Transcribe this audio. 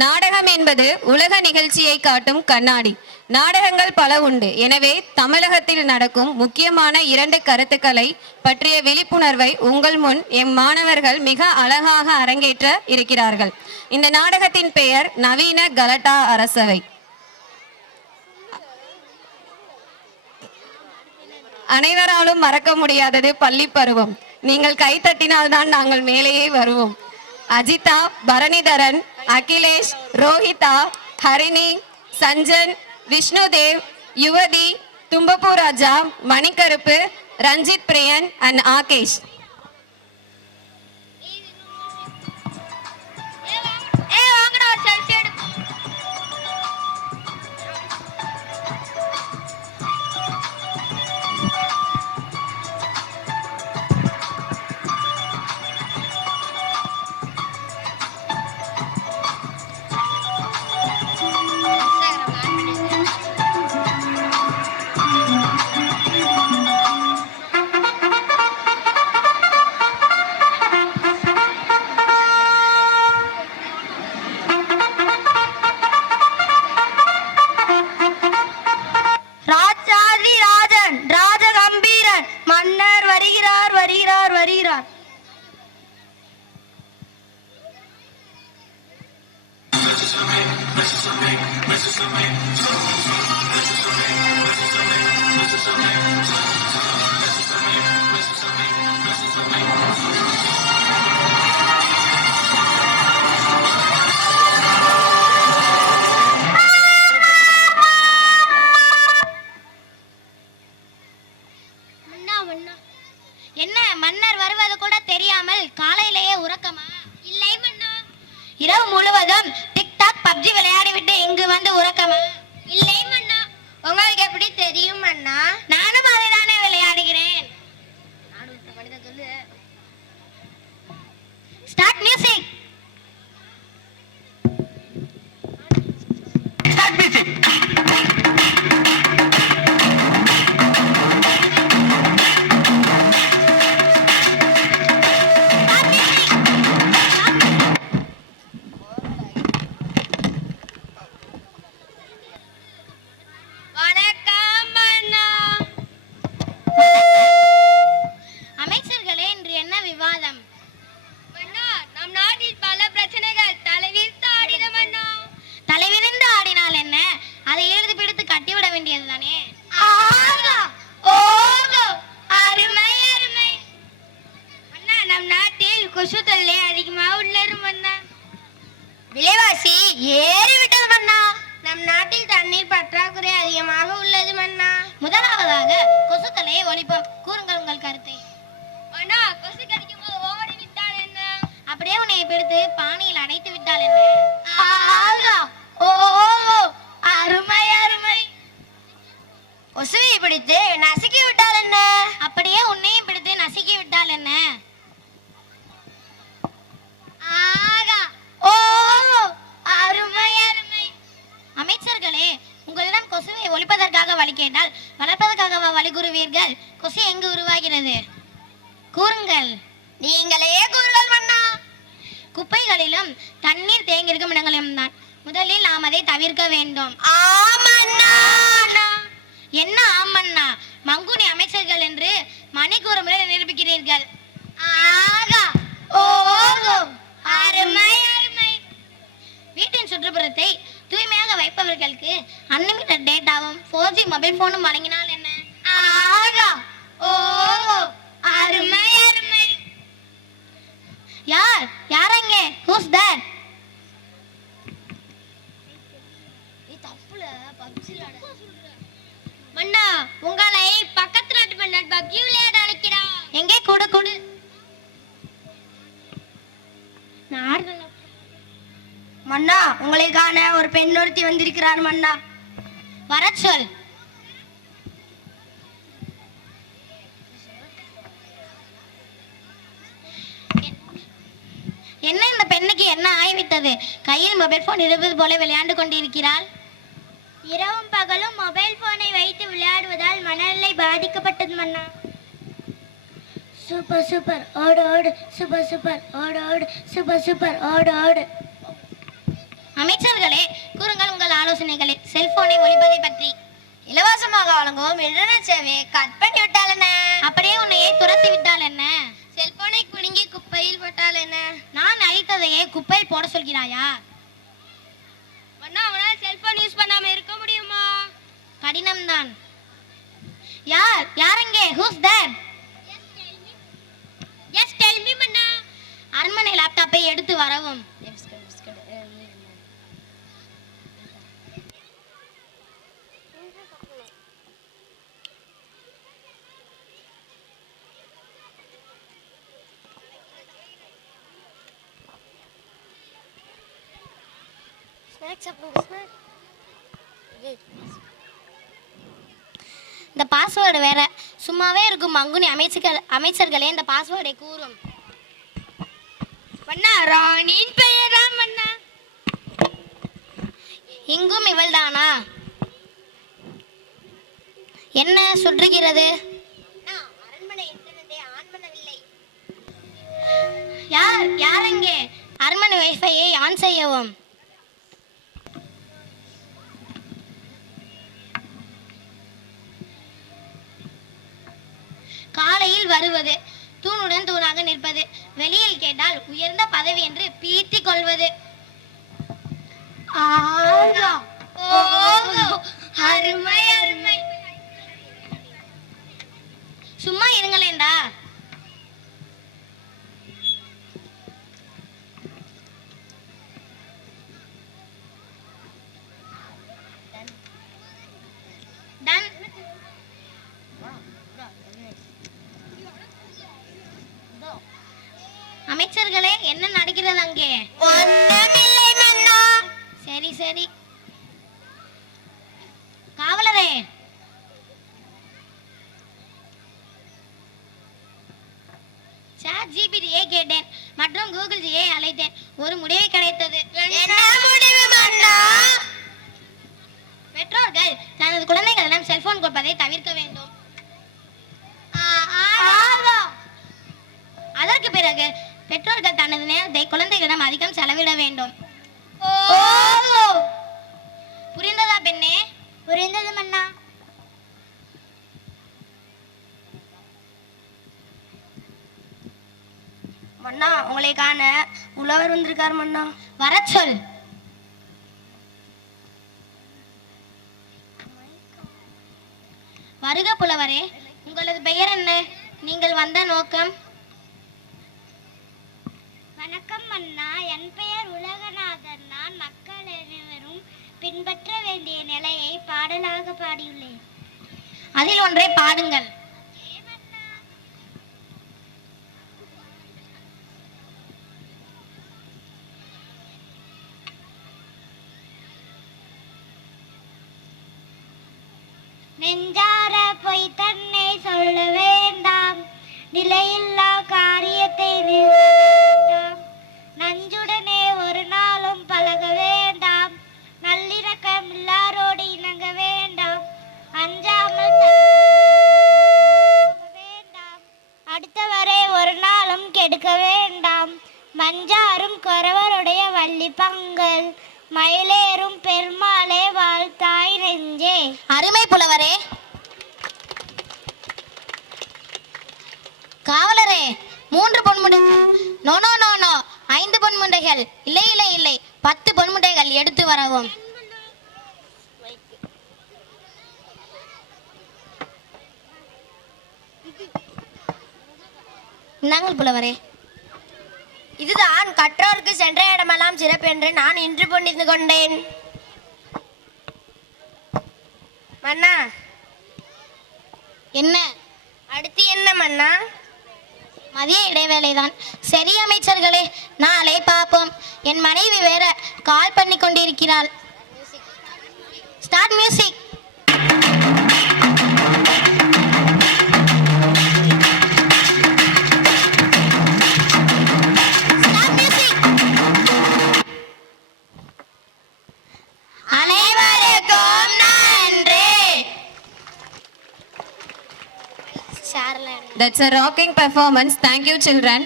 நாடகம் என்பது உலக நிகழ்ச்சியை காட்டும் கண்ணாடி. நாடகங்கள் பல உண்டு. எனவே தமிழகத்தில் நடக்கும் முக்கியமான 2 கருத்துக்களை பற்றிய விழிப்புணர்வை உங்கள் முன் எம் மாணவர்கள் மிக அழகாக அரங்கேற்ற இருக்கிறார்கள். இந்த நாடகத்தின் பெயர் நவீன கலட்டா அரசவை. அனைவராலும் மறக்க முடியாதது பள்ளி பருவம். நீங்கள் கைத்தட்டினால்தான் நாங்கள் மேலேயே வருவோம். அஜிதா, பரணிதரன், அகிலேஷ், ரோஹிதா, ஹரிணி, சஞ்சன், விஷ்ணுதேவ், யுவதி, தும்பப்பூ ராஜா, மணிக்கருப்பு, ரஞ்சித் பிரியன் அண்ட் ஆகேஷ். என்ன மன்னர் வருவது கூட தெரியாமல் காலையிலேயே உறக்கமா? இல்லை மன்னா. இரவு முழுவதும் டிக்டாக் பப்ஜி விளையாடிவிட்டு இங்கு வந்து உறக்கமா? இல்லை மன்னா. உங்களுக்கு எப்படி தெரியும் மன்னா? நானும் அதைதானே விளையாடுகிறேன். Start music. விலைவாசி ஏறிவிட்டது மன்னா. நம் நாட்டில் தண்ணீர் பற்றாக்குறை அதிகமாக உள்ளது மன்னா. முதலாவதாக கொசுக்களை ஒழிப்போம். கூறுங்கள் உங்கள் கருத்தை. அண்ணா, கொசு கடிக்கும் போது ஓடி விட்டால் என்ன? அப்படியே உன்னை பிடித்து பானையில் அடைத்து விட்டால் என்ன? அருமை அருமை. கொசுவை பிடித்து நசுக்கி விட்டால் என்ன? அப்படியே உன்னையும் பிடித்து நசுக்கி விட்டால் என்ன? அமைச்சர்களே, உங்களிடம் கொசுவை ஒழிப்பதற்காக வழி கேட்டால் வளர்ப்பதற்காக வழி கூறுவீர்கள். கொசு எங்கு உருவாகிறது? கூறுங்கள். நீங்களே கூறுங்கள் மன்னா. குப்பைகளிலும் தண்ணீர் தேங்கியிருக்கும் இடங்களிலும் தான். முதலில் நாம் அதை தவிர்க்க வேண்டும். ஆமண்ணா. என்ன ஆமண்ணா? மங்குனி அமைச்சர்கள் என்று மணிக்கூறு முறை நிரூபிக்கிறீர்கள். அருமை அருமை. வீட்டின் சுற்றுப்புறத்தை தூய்மையாக வைப்பவர்களுக்கு அன்லிமிட்டட் டேட்டாவும் 4G மொபைல் போனும் வழங்கினால் என்ன? அருமை அருமை. யாரங்க? Who's that? மன்னா, உங்களை பக்கத்து நாட்டு மன்னர் பப்ஜி விளையாட அழைக்கிறார். எங்கே? கொடு கொடு. மன்னா, உங்களை காண ஒரு பெண் ஒருத்தி வந்திருக்கிறார் மன்னா. வர சொல். என்ன இந்த பெண்ணுக்கு என்ன ஆகிவிட்டது? கையில் மொபைல் போன் இருப்பது போல விளையாண்டு கொண்டிருக்கிறாள். இரவும் பகலும் மொபைல் போனை வைத்து விளையாடுவதால் மனநிலை பாதிக்கப்பட்டது மன்னா. சூப்பர் சூப்பர் ஓடு ஓடு, சூப்பர் சூப்பர் ஓடு ஓடு, சூப்பர் சூப்பர் ஓடு ஓடு. அமைச்சர்களே, கூறுங்கள் உங்கள் ஆலோசனைகளை. செல்போனை ஒழிப்பதை பற்றி. இலவசமாக வழங்கும் இன்டர்நெட் சேவையை கட் பண்ணி விட்டால் என்ன? அப்படியே உன்னையே துரத்தி விட்டால் என்ன? செல்போனை குலுங்கி குப்பையில் போட்டால் என்ன? நான் அழித்ததையே குப்பையில் போட சொல்கிறாயா? அவனால் செல்போன் யூஸ் பண்ணாம இருக்க முடியுமா? கடினம்தான். யார் அங்கே? Who's there? Yes, tell me மன்னா. அரண்மனை லேப்டாப்பை எடுத்து வரவும். இந்த பாஸ்வேர்டு வேற. சும்மாவே இருக்கும் மங்குனி அமைச்சர்களே, இந்த பாஸ்வேர்டை கூறும். மன்னா, ராணியின் பெயரா மன்னா? இங்கும் இவள்தானா? என்ன சொல்லுகிறது? அரண்மனை இன்டர்நெட்டை ஆன் பண்ணவில்லை. யார் அங்கே? அரண்மனை வைஃபையை ஆன் செய்யவும். காலையில் வருவது, தூணுடன் தூணாக நிற்பது, வெளியில் கேட்டால் உயர்ந்த பதவி என்று பீத்திக் கொள்வது. அருமை அருமை. சும்மா இருங்களேண்டா. அமைச்சர்களே, என்ன நடக்கிறது அங்கே? ஒண்ணுமில்லை மன்னா. சரி சரி. காவலரே, ChatGPT-யை கேட்டேன் மற்றும் Google-ஐ அழைத்தேன். ஒரு முடிவை கிடைத்தது. என்ன முடிவு மன்னா? பெற்றோர்கள் தனது குழந்தைகளிடம் செல்போன் கொடுப்பதை தவிர்க்க வேண்டும். அதற்கு பிறகு பெற்றோர்கள் தனது நேரத்தை குழந்தைகளிடம் அதிகம் செலவிட வேண்டும். புரிந்ததா பெண்ணே? புரிந்தது மன்னா. மன்னா, உங்களை காண உழவர் வந்திருக்கார் மன்னா. வர சொல். வருக புலவரே, உங்களது பெயர் என்ன? நீங்கள் வந்த நோக்கம்? வணக்கம் மன்னா, என் பெயர் உலகநாதன். நான் மக்கள் அனைவரும் பின்பற்ற வேண்டிய நிலையை பாடலாக பாடியுள்ளேன். அதில் ஒன்றை பாடுங்கள். நெஞ்சார பொய் தன்னை சொல்ல வேண்டாம், நிலையில்லா காரியத்தை வேண்டாம், நஞ்சுடனே ஒரு நாளும் பழக வேண்டாம், நல்லிணக்கம் எல்லாரோடு இணங்க வேண்டாம், அஞ்சாமல் வேண்டாம், அடுத்தவரை ஒரு நாளும் கெடுக்க வேண்டாம், மஞ்சாரும் குறவருடைய வள்ளி பங்கல், மயிலேறும் பெருமாளே வாழ்த்தாய் நெஞ்சே. அருமை புலவரே. காவலரே, 3 பொன்முட்டைகள். நோ நோ நோ நோ, 5 பொன்முட்டைகள். இல்லை இல்லை இல்லை, 10 பொன்முட்டைகள் எடுத்து வரவும். நாங்கள் புலவரே. இதுதான் கற்றோருக்கு சென்ற இடமெல்லாம் சிறப்பு என்று நான் இன்று புரிந்து கொண்டேன். மன்னா, என்ன அடுத்து என்ன மன்னா? மதிய இடைவேளைதான். சரி அமைச்சர்களே, நாளை பார்ப்போம். என் மனைவி வேற கால் பண்ணி கொண்டிருக்கிறாள். Start music. That's a rocking performance. Thank you, children.